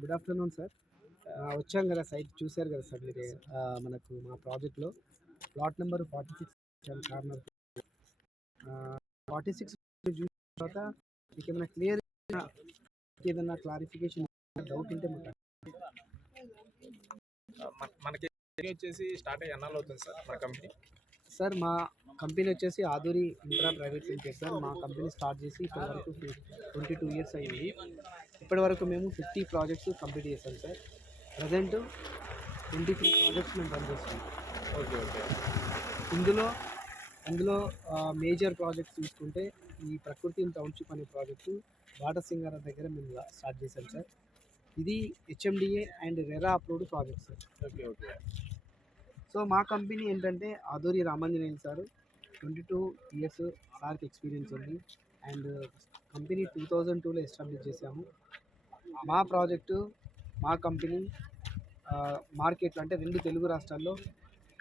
Good afternoon sir. వచ్చాం కదా, site చూశారు కదా సార్ మీరు. మనకు మా ప్రాజెక్ట్లో ప్లాట్ నెంబర్ 46 కార్నర్ 46 చూసిన తర్వాత మీకు ఏమైనా క్లియర్ ఏదైనా క్లారిఫికేషన్ డౌట్ ఉంటే మాకు మనకి వచ్చేసి స్టార్ట్ అయ్యి ఎన్నాళ్ళు అవుతుంది సార్ మన కంపెనీ? సార్ మా కంపెనీ వచ్చేసి ఆధురి ఇంట్రా ప్రైవేట్ లిమిటెడ్ సార్. మా కంపెనీ స్టార్ట్ చేసి ఇప్పటి వరకు 22 ఇయర్స్ అయింది. ఇప్పటి వరకు మేము 50 ప్రాజెక్ట్స్ కంప్లీట్ చేసాం సార్. ప్రజెంట్ 23 ప్రాజెక్ట్స్ మేము రన్ చేస్తున్నాం. Okay okay. అందులో మేజర్ ప్రాజెక్ట్స్ తీసుకుంటే ఈ ప్రకృతి టౌన్షిప్ అనే ప్రాజెక్టు వాటసింగార దగ్గర మేము స్టార్ట్ చేసాం సార్. ఇది HMDA and RERA approved project sir. Okay okay. So మా కంపెనీ ఏంటంటే ఆధూరి రామాంజనేయులు సార్, 22 ఇయర్స్ సార్కి ఎక్స్పీరియన్స్ ఉంది. అండ్ కంపెనీ 2002లో ఎస్టాబ్లిష్ చేసాము. మా ప్రాజెక్టు మా కంపెనీ మార్కెట్లో అంటే 2 తెలుగు రాష్ట్రాల్లో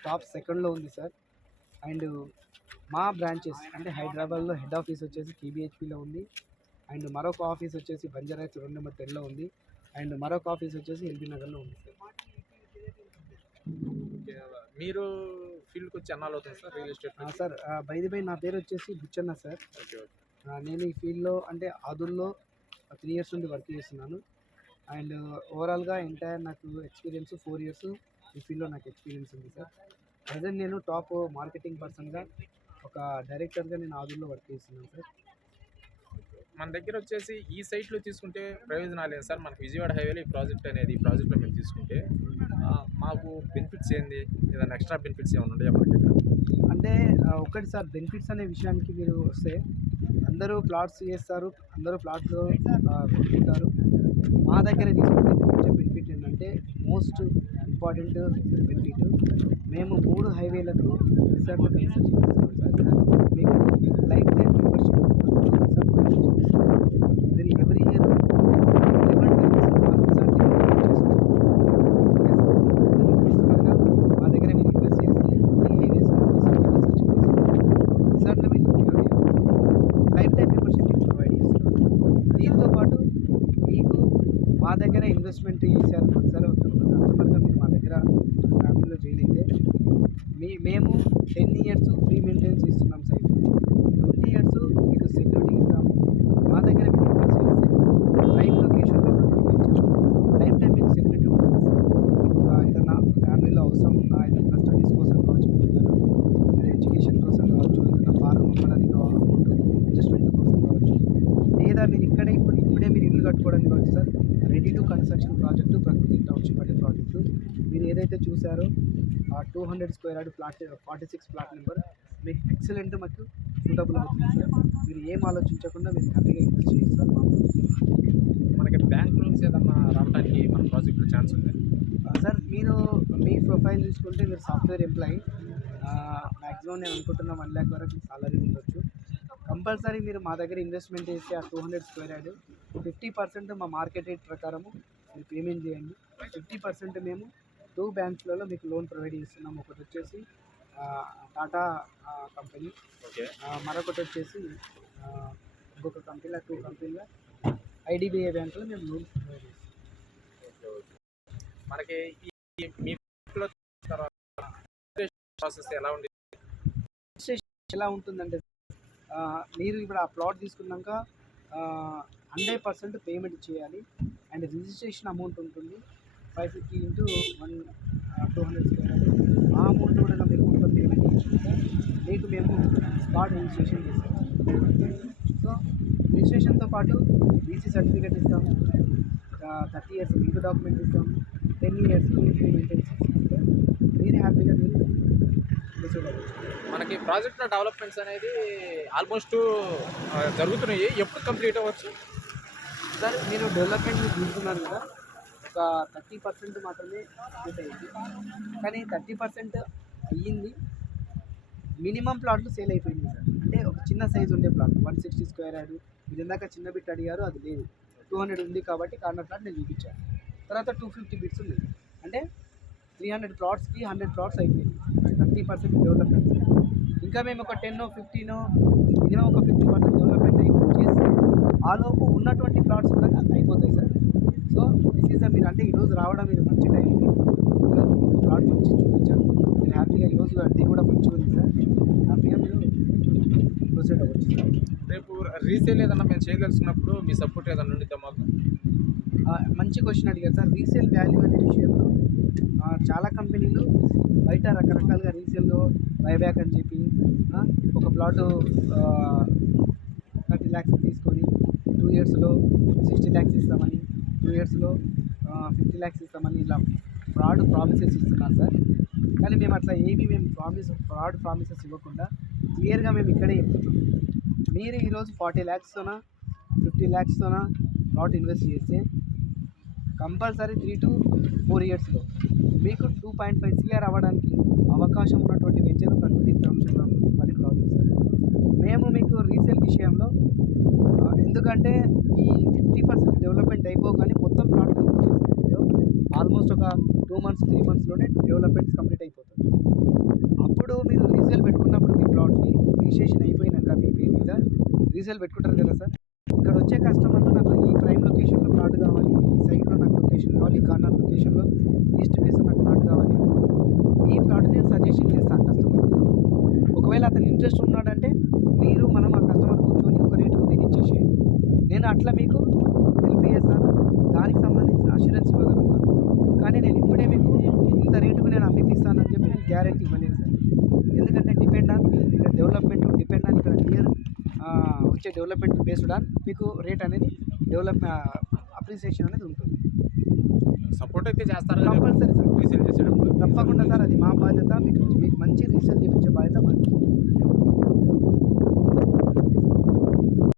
టాప్ సెకండ్లో ఉంది సార్. అండ్ మా బ్రాంచెస్ అంటే హైదరాబాద్లో హెడ్ ఆఫీస్ వచ్చేసి కేబిహెచ్పిలో ఉంది. అండ్ మరొక ఆఫీస్ వచ్చేసి బంజారాహిల్స్ 2 నెంబర్ 10లో ఉంది. అండ్ మరొక ఆఫీస్ వచ్చేసి ఎల్బీ నగర్లో ఉంది సార్. మీరు ఫీల్డ్కి వచ్చి ఎన్నాళ్ళు అవుతుంది sir real estate? Sir by నా పేరు వచ్చేసి బుచ్చన్న సార్. Okay okay. నేను ఈ ఫీల్డ్లో అంటే ఆదుల్లో 3 ఇయర్స్ నుండి వర్క్ చేస్తున్నాను. అండ్ ఓవరాల్గా ఎంటైర్ నాకు ఎక్స్పీరియన్స్ 4 ఇయర్స్ ఈ ఫీల్డ్లో నాకు ఎక్స్పీరియన్స్ ఉంది సార్. ప్రజెంట్ నేను టాప్ మార్కెటింగ్ పర్సన్గా ఒక డైరెక్టర్గా నేను ఆదుల్లో వర్క్ చేస్తున్నాను సార్. మన దగ్గర వచ్చేసి ఈ సైట్లో తీసుకుంటే ప్రయోజనాలు ఏంటి సార్? మనకు విజయవాడ హైవేలో ఈ ప్రాజెక్ట్లో మేము తీసుకుంటే మాకు బెనిఫిట్స్ ఏంది, ఏదైనా ఎక్స్ట్రా బెనిఫిట్స్ ఏమైనా ఉంటాయా మనకి ఇక్కడ? అంటే ఒకటి సార్, బెనిఫిట్స్ అనే విషయానికి మీరు వస్తే అందరూ ప్లాట్స్ చేస్తారు, అందరూ ప్లాట్లు కొనుక్కుంటారు. మా దగ్గర తీసుకుంటే వచ్చే బెనిఫిట్ ఏంటంటే మోస్ట్ ఇంపార్టెంట్ బెనిఫిట్, మేము 3 హైవేలకు రిసార్ట్లు కన్స్ట్రక్షన్ చేస్తున్నాం సార్. మీకు లైఫ్ టైం మెంబర్షిప్ మీరు ఎవ్రీ ఇయర్ 11 మా దగ్గర మీరు ఇన్వెస్ట్ చేసి 3 హైవేస్ రిసార్ట్లో మీరు లైఫ్ టైం మెంబర్షిప్ ప్రొవైడ్ చేస్తున్నాం. దీంతో పాటు మీకు మా దగ్గర ఇన్వెస్ట్మెంట్ చేశారు సార్, కస్టమర్గా మీరు మా దగ్గర ఫ్యామిలీలో జాయిన్ అయితే మేము 10 ఇయర్స్ ఫ్రీ మెయింటెనెన్స్ ఇస్తున్నాం సైట్. 20 ఇయర్స్ మీకు సెక్యూరిటీ ఇస్తాము. మా దగ్గర మీరు ఇన్వెస్ట్ చేస్తే ప్రైమ్ లొకేషన్లో లైఫ్ టైం మీకు సెక్యూరిటీ ఉంటుంది సార్. మీకు ఏదైనా ఫ్యామిలీలో అవసరం ఉన్నా, ఏదైనా స్టడీస్ కోసం కావచ్చు, మీ పిల్లలు లేదా ఎడ్యుకేషన్ కోసం కావచ్చు, ఏదైనా ఫారం అమ్మడానికి అమౌంట్ అడ్జస్ట్మెంట్ కోసం కావచ్చు, లేదా మీరు ఇప్పుడే మీరు ఇల్లు కట్టుకోవడానికి కావచ్చు sir. Ready to construction project ప్రకృతి టౌన్షిప్ అనే ప్రాజెక్టు మీరు ఏదైతే చూసారో ఆ 200 square yard plot 46 plot number మీకు ఎక్సలెంట్ మాకు సూటబుల్ అవుతుంది సార్. మీరు ఏం ఆలోచించకుండా మీరు హ్యాపీగా ఇన్వెస్ట్ చేయొచ్చు సార్. మనకి బ్యాంక్ లోన్స్ ఏదన్నా రావడానికి మన ప్రాజెక్ట్లో ఛాన్స్ ఉంది సార్. మీరు మీ ప్రొఫైల్ చూసుకుంటే మీరు సాఫ్ట్వేర్ ఎంప్లాయీ, మ్యాక్సిమం నేను అనుకుంటున్న 1 lakh వరకు సాలరీ ఉండొచ్చు. కంపల్సరీ మీరు మా దగ్గర ఇన్వెస్ట్మెంట్ చేసి ఆ 200 స్క్వేర్ యార్డ్ 50% మా మార్కెట్ రేట్ ప్రకారము మీరు పేమెంట్ చేయండి. 50% మేము 2 బ్యాంక్స్లలో మీకు లోన్ ప్రొవైడ్ చేస్తున్నాము. ఒకటి వచ్చేసి టాటా కంపెనీ, మరొకటి వచ్చేసి ఇంకొక కంపెనీలో 2 కంపెనీలో ఐడిబిఐ బ్యాంకులో మేము లోన్ ప్రొవైడ్ చేస్తాం. మనకి మీ ప్రాసెస్ ఎలా ఉంటుందంటే మీరు ఇప్పుడు ఆ ప్లాట్ తీసుకున్నాక 100% పేమెంట్ చేయాలి. అండ్ రిజిస్ట్రేషన్ అమౌంట్ ఉంటుంది 550 into 200 స్క్వేర్ యార్డ్. ఆ అమౌంట్ కూడా మీరు మొత్తం పేమెంట్ చేసుకుంటే మీకు మేము స్పాట్ రిజిస్ట్రేషన్ చేస్తాము. సో రిజిస్ట్రేషన్తో పాటు బీసీ సర్టిఫికేట్ ఇస్తాము, 30 ఇయర్స్ ఇంకో డాక్యుమెంట్ ఇస్తాము, 10 ఇయర్స్ ఫ్రీ మెయింటెనెన్స్ ఇస్తాం. మీరు హ్యాపీగా మీరు మనకి ప్రాజెక్ట్లో డెవలప్మెంట్స్ అనేది ఆల్మోస్ట్ జరుగుతున్నాయి. ఎప్పుడు కంప్లీట్ అవ్వచ్చు సార్? మీరు డెవలప్మెంట్ చూస్తున్నారు కదా, ఒక 30% మాత్రమే కంప్లీట్ అయ్యింది. కానీ 30% అయ్యింది. మినిమం ప్లాట్లు సేల్ అయిపోయింది సార్. అంటే ఒక చిన్న సైజు ఉండే ప్లాట్ 160 స్క్వేర్ యార్డ్, మీరు ఇందాక చిన్న బిట్ అడిగారు, అది లేదు. 200 ఉంది కాబట్టి కార్నర్ ప్లాట్ నేను చూపించాను. తర్వాత 250 బిట్స్ ఉన్నాయి, అంటే 300 ప్లాట్స్కి 100 ప్లాట్స్ అయిపోయింది. 30% డెవలప్మెంట్. ఇంకా మేము ఒక 10 15 మినిమం ఒక 50% డెవలప్మెంట్ చేసి ఆలోపు ఉన్నటువంటి ప్లాట్స్ కూడా అయిపోతాయి సార్. సో దిస్ ఈజ్ హ్యాపీగా మీరు అంటే ఈరోజు రావడం ఇది మంచి టైం ప్లాట్ మంచి చూపించారు మీరు హ్యాపీగా ఈరోజు అది కూడా మంచిగా ఉంది సార్ హ్యాపీగా మీరు ప్రొసీడ్ అవ్వచ్చు సార్ రేపు రీసేల్ ఏదన్నా మేము చేయదలుచుకున్నప్పుడు మీ సపోర్ట్ ఏదన్నా ఉండిద్దా మాకు? మంచి క్వశ్చన్ అడిగారు సార్ రీసేల్ వాల్యూ అనే విషయంలో చాలా కంపెనీలు బయట రకరకాలుగా రీసేల్లో బైబ్యాక్ అని చెప్పి ఒక ప్లాటు 30 lakhs తీసుకొని 2 yearsలో 60 lakhs ఇస్తామని 2 yearsలో 50 lakhs ఇస్తామని ఇలా ఫ్రాడ్ ప్రామిసెస్ ఇస్తున్నారు సార్ కానీ మేము అట్లా మేము ఫ్రాడ్ ప్రామిసెస్ ఇవ్వకుండా క్లియర్గా మేము ఇక్కడే చెప్తున్నాం మీరు ఈరోజు 40 lakhstోనా 50 lakhstోనా ప్లాట్ ఇన్వెస్ట్ చేస్తే కంపల్సరీ 3 to 4 yearsలో మీకు 2.5 CR అవ్వడానికి అవకాశం ఉన్నటువంటి వెంచర్ ప్రకృతి అంశం మరి ప్రాజెక్ట్ సార్ మేము మీకు రీసేల్ విషయంలో ఎందుకంటే ఈ 50% డెవలప్మెంట్ అయిపోగానే మొత్తం ప్లాట్ ఆల్మోస్ట్ ఒక 2 months 3 monthsలోనే డెవలప్మెంట్స్ కంప్లీట్ అయిపోతుంది అప్పుడు మీరు రీసేల్ పెట్టుకున్నప్పుడు మీ ప్లాట్ని రిజిస్ట్రేషన్ అయిపోయినాక మీ పేరు మీద రీసేల్ పెట్టుకుంటారు కదా సార్ ఇక్కడ వచ్చే కస్టమర్లు నాకు ఈ ప్రైమ్ లొకేషన్లో ప్లాట్ కావాలి ఈ సైట్లో నాకు లొకేషన్ కావాలి ఈ కార్నర్ లొకేషన్లో ఈస్ట్ ఫేస్ నాకు ప్లాట్ కావాలి ఈ ప్లాట్ నేను సజెషన్ చేస్తాను కస్టమర్ ఒకవేళ అతను ఇంట్రెస్ట్ ఉన్నాడంటే మీరు మనం ఆ కస్టమర్ కూర్చొని ఒక రేటుకు మీరు ఇచ్చేసేయండి నేను అట్లా మీకు హెల్ప్ చేస్తాను దానికి సంబంధించిన అష్యూరెన్స్ ఇవ్వగలుగుతాను కానీ నేను ఇప్పుడే మీకు ఇంత రేటుకు నేను అమ్మిపిస్తానని చెప్పి నేను గ్యారెంటీ ఇవ్వలేదు సార్ ఎందుకంటే depend on development depend on ఇక్కడ క్లియర్ వచ్చే డెవలప్మెంట్ బేస్డ్ ఆన్ మీకు రేట్ అనేది అప్రిసియేషన్ అనేది ఉంటుంది సపోర్ట్ అయితే చేస్తారు కంపల్సరీ సార్ రీసేల్ చేసేటప్పుడు? తప్పకుండా సార్ అది మా బాధ్యత మీకు మంచి రీసేల్ చేయించే బాధ్యత మాది